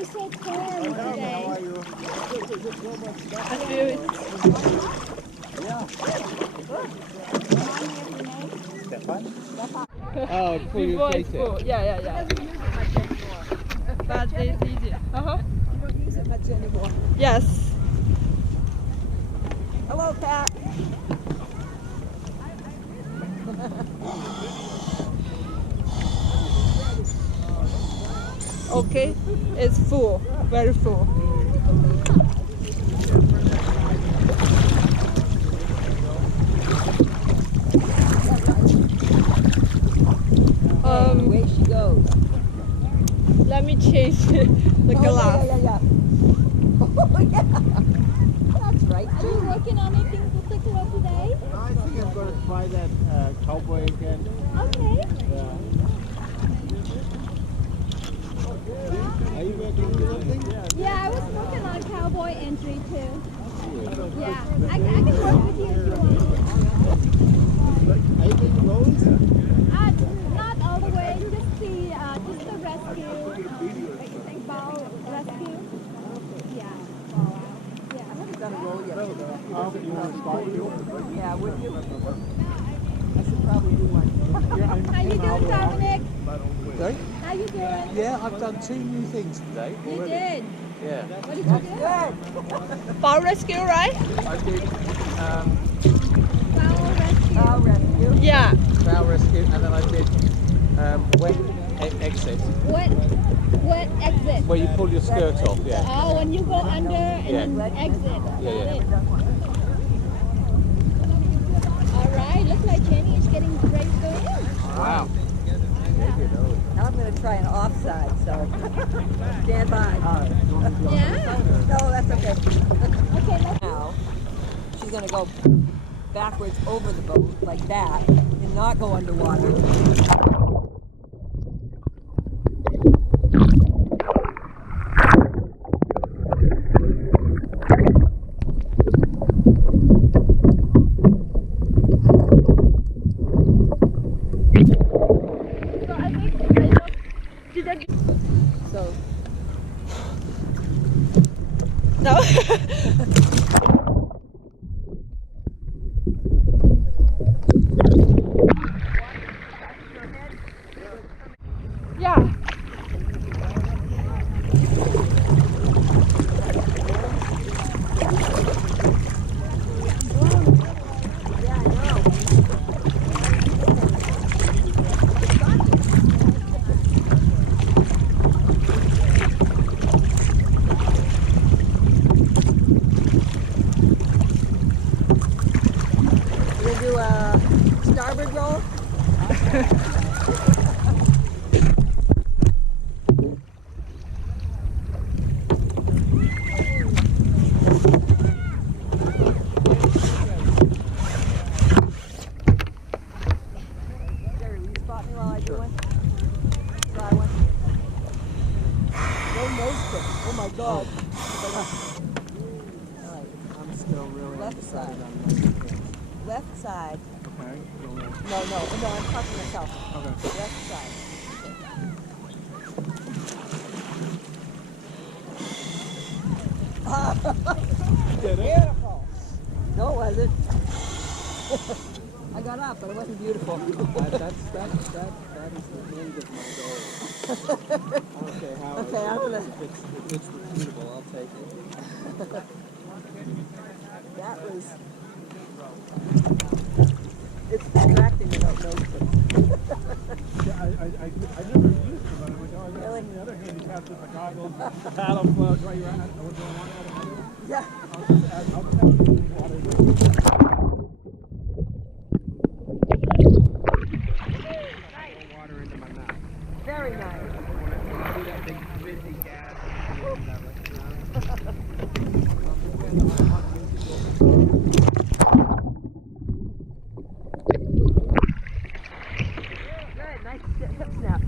is so calm today. How are you? I feel it. Yeah. Stefan? Oh, before you Before take it's it. full. Yeah. But it's easy. Uh-huh. You don't use it much anymore. Yes. Hello, Pat. Okay. It's full. Very full. Away she goes. Let me change the glass. Yeah. Oh, yeah. That's right. Are you working on anything particular today? I think I'm going to try that cowboy again. Okay. Yeah. Are you working on something? Yeah, I was working on cowboy entry too. Yeah, I can work with you if you want. Are you doing roles? Not all the way, just the rescue, bow rescue. Yeah. I haven't done a roll yet. You want to start doing? Yeah, would you? I should probably do one. How you doing, Dominic? Sorry? How you doing? Yeah, I've done 2 new things today You already. did. Yeah. What did you do? Good. Bow rescue, right? I did Bow rescue. I'll rescue. Yeah. bow rescue and then I did wet exit, What exit? where you pull your skirt off. Yeah. Oh, when you go under and Yeah. then exit. Yeah. All right. Looks like Jenny is getting ready to go in. Wow. Now I'm going to try an offside, so stand by. Yeah. No, that's okay. Okay. Let's. Now, she's going to go backwards over the boat like that and not go underwater. So I think did I? So, No. Yeah. yeah, I know. We're going to do a starboard roll. Jerry, will you spot me while I do one? Try one. No nose kick. Oh my god. Alright, I'm still really Left side. undecided on most things. left side. Okay. No, I'm talking myself. Okay. Left side. Get it? Beautiful. No, it wasn't. I got up, but it wasn't beautiful. That is the end of my goal. Okay, how Okay, I'm gonna. if it's repeatable, I'll take it. That was. It's distracting without noticing. Yeah, I never used them, but I would know. Really? On the other hand, you have the goggles, paddle float, right around. I was going on Yeah. I'll just have water. Water into my mouth. Very nice. When I do that big fizzy gas, Good, nice hip snap.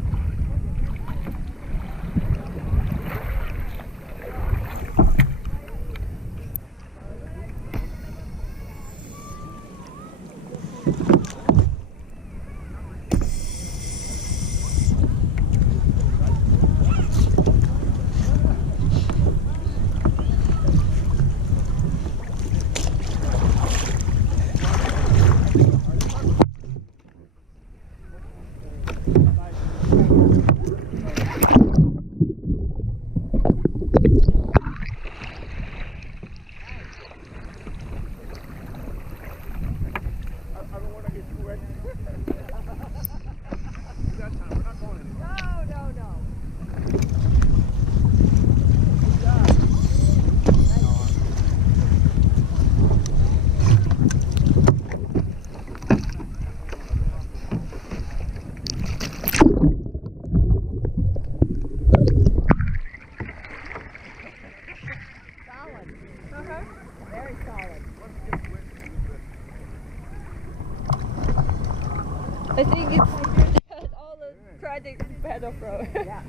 think it's better for. Yeah.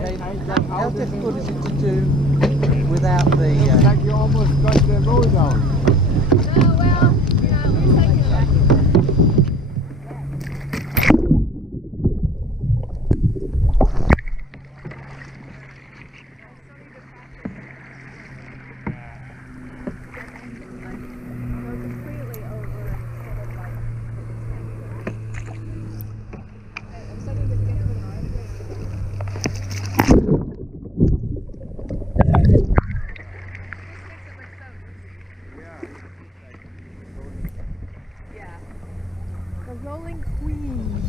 Okay, How difficult is it to do without looks the... like you almost got the road down. Oh, well, you know, we're taking it back into The rolling queen.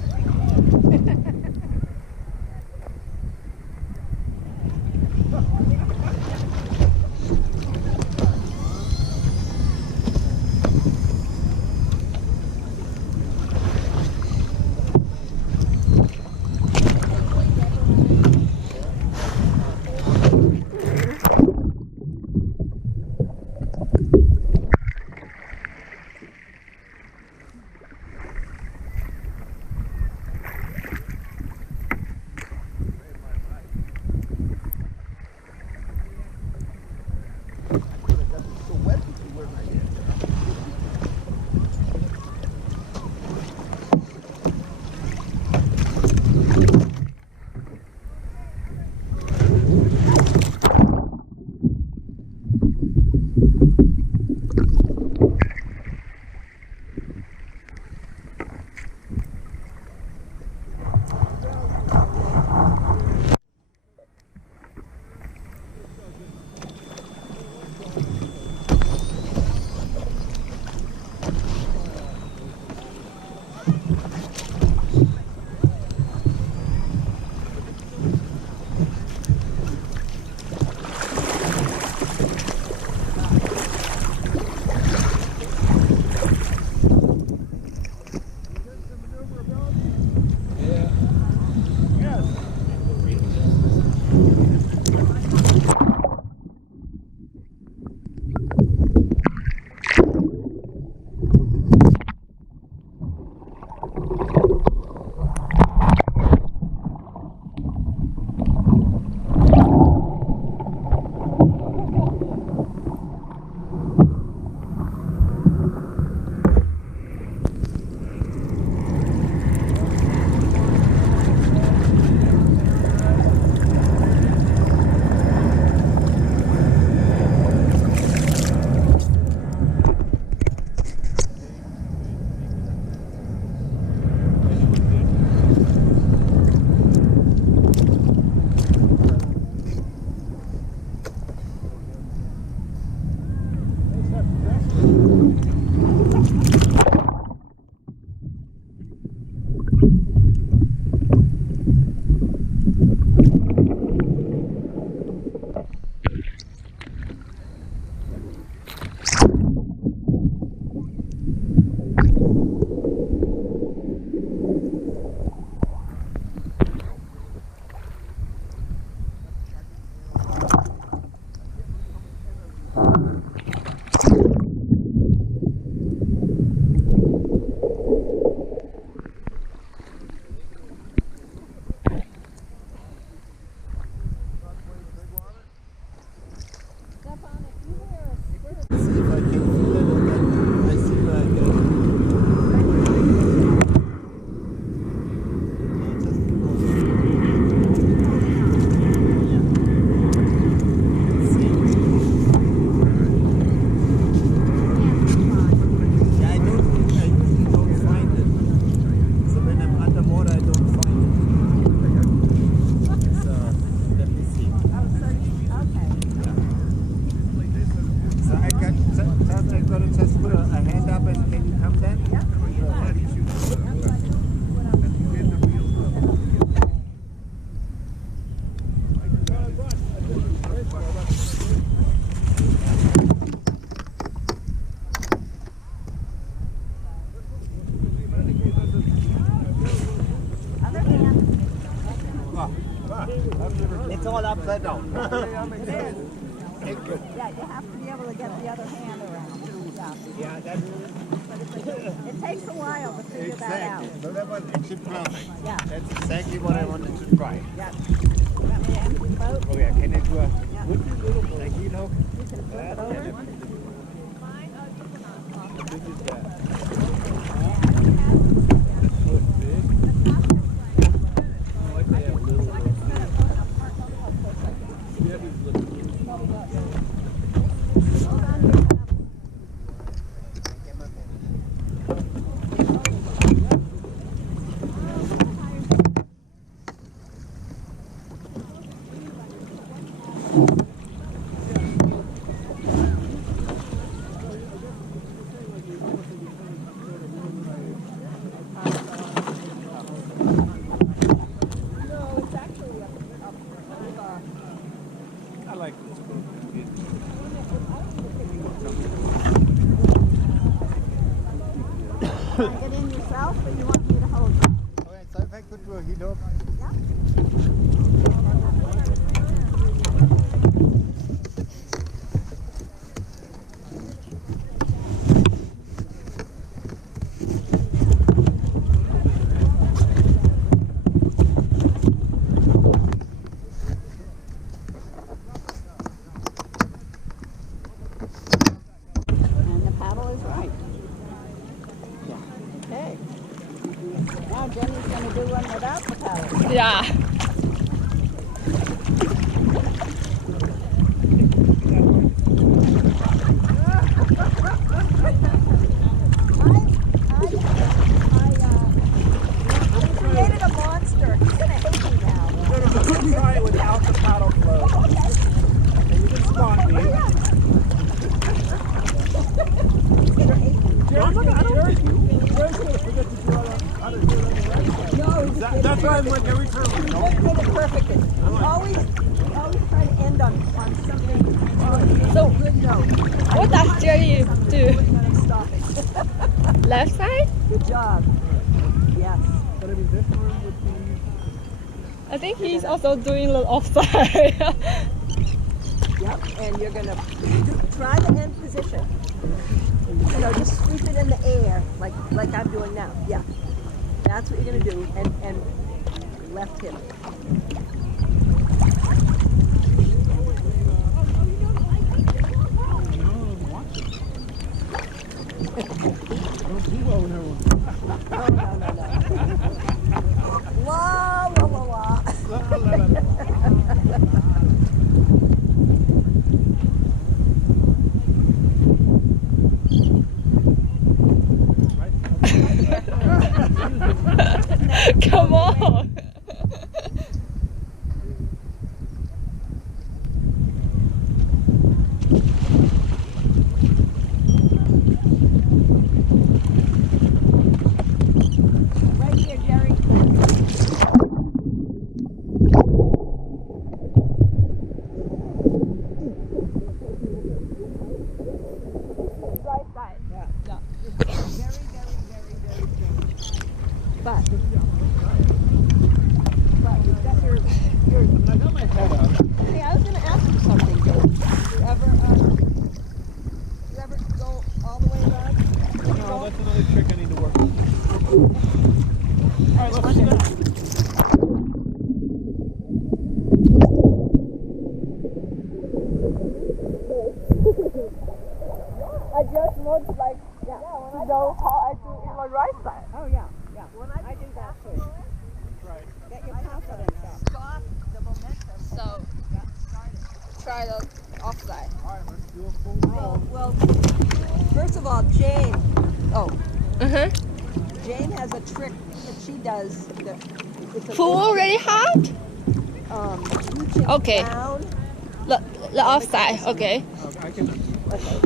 It's all upside down. Yeah, you have to be able to get the other hand around. Yeah, that's It takes a while to figure that out. exactly. So that was actually perfect. Yeah. That's exactly what I wanted to try. Yeah. Want me to empty the boat? Oh yeah, can I do a Yeah. would you little like you know? You can flip it over. This is that. I like this boat. Get in yourself, or you want me to hold you? Okay, so if I could do a heat up. And the paddle is right. Okay. Now Jenny's going to do one without the paddle. Yeah. I created a monster. He's going to hate me now. Try it without the paddle flow. And you can spot me. I'm not gonna hurt you. That's why I'm like every time. He did it perfectly. We always try to end on something. So, Good note. what does Jerry do? We're going to stop it. Left side? Good job. Yes. But I mean, this one would be. I think he's also doing the offside. Yep. And you're going to try the end position. You know, just sweep it in the air like I'm doing now. Yeah. That's what you're going to do. And left him. Don't do well when everyone. No. La la la la. La, la, la, la. Come on. Right here, Jerry. Right side. Yeah. Very strange. But you've got your I got my head up. Hey, I was going to ask you something, Dave. You ever go all the way around? No, that's another trick I need to work on. Alright, let's do that. I just looked like to know how I do it in my right side. Oh yeah. When I do that too. Right. Get your confidence up. Stop the momentum. So, try the offside. Alright, let's do a full roll. Well, first of all, Jane. Oh, Uh-huh. Jane has a trick that she does. It's a Full already hard? reaching Okay. down. The offside, okay. I can. Okay.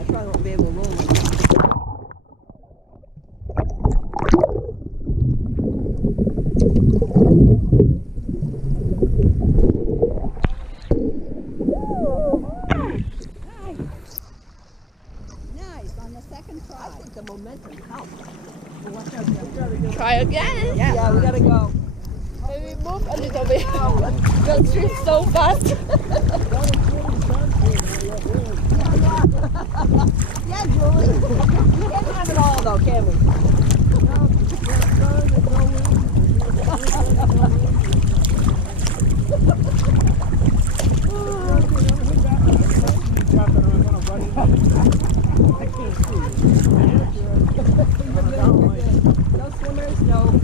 I probably won't be able to roll it. Nice. On the second try. I think the momentum helped. Well, watch out, Jeff. Try again. Yeah, we gotta go. Maybe move a little bit. You'll swim so fast. Yeah, Julie. We can't have it all though, can we? No swimmers, no.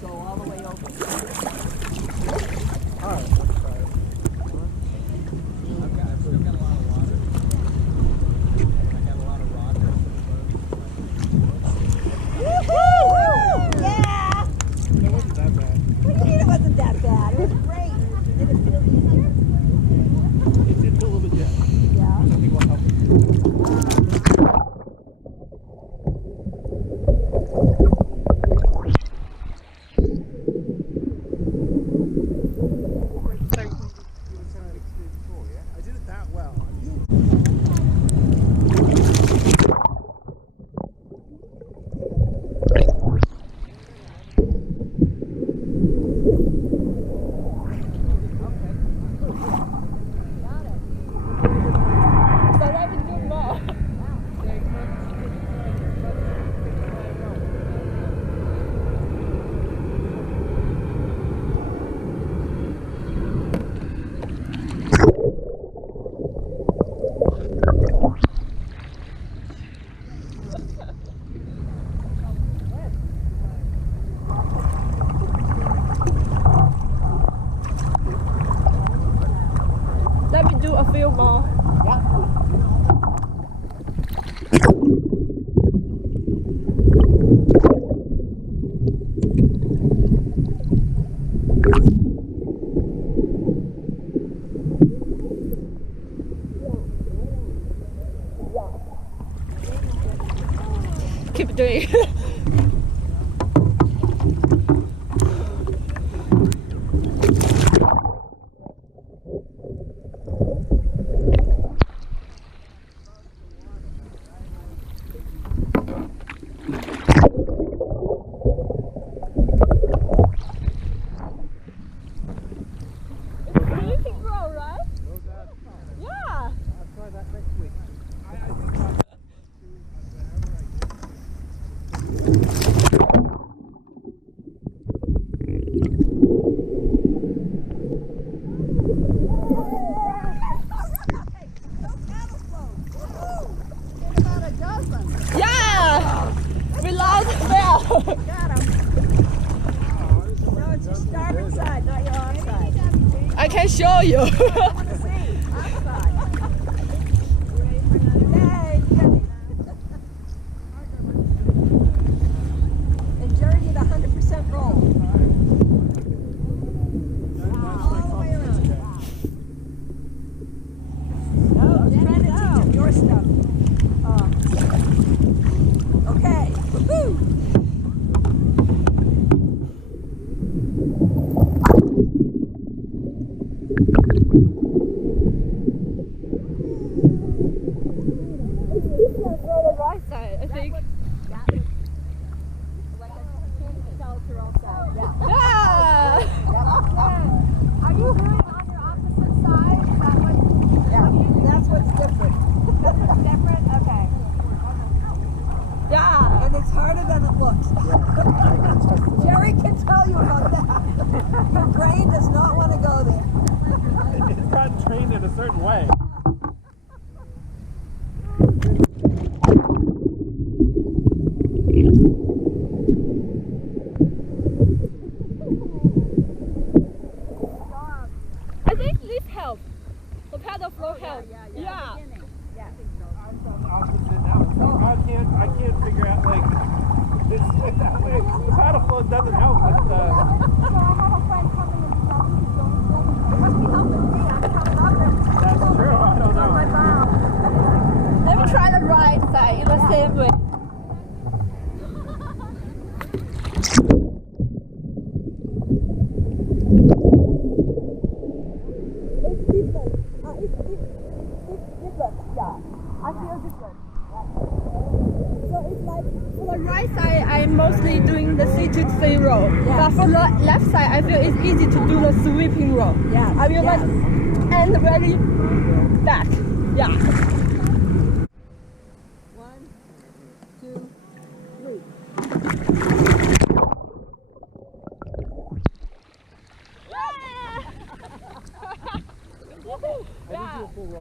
Go all the way over. Alright, let's try it. I've still got a lot of water. I got a lot of rockers. Woohoo! Yeah! It wasn't that bad. What do you mean it wasn't that bad? It was great. Did it feel easier? It did feel a little bit jet. Yeah. I think we'll help it. I did it that well. So let me do more. Let me do a few more. Keep doing it. You can grow, right? Yeah. I'll try that next week. Yeah. We lost the bell. Got him. No, it's your starboard side, not your off side. I can show you. I want to see. Outside. Yay. And Jerry did 100% roll. All the way around. No, I'm trying to teach him your stuff. Okay. Woohoo! a certain way. I think this helps. The paddle flow helps. Yeah. I can't figure out like it's that way. The paddle flow doesn't help with So I have a friend coming in this afternoon. It must be helping me. I'm coming up and that's true. I don't on my know. bow. Let me try the right side in the same way. It's different. It's different. Yeah. I feel different. So it's like for the right side, I'm mostly doing the seated swing roll. But for the left side, I feel it's easy to do the sweeping roll. Yeah. I will like end very back. Yeah. 1, 2, 3. Yeah.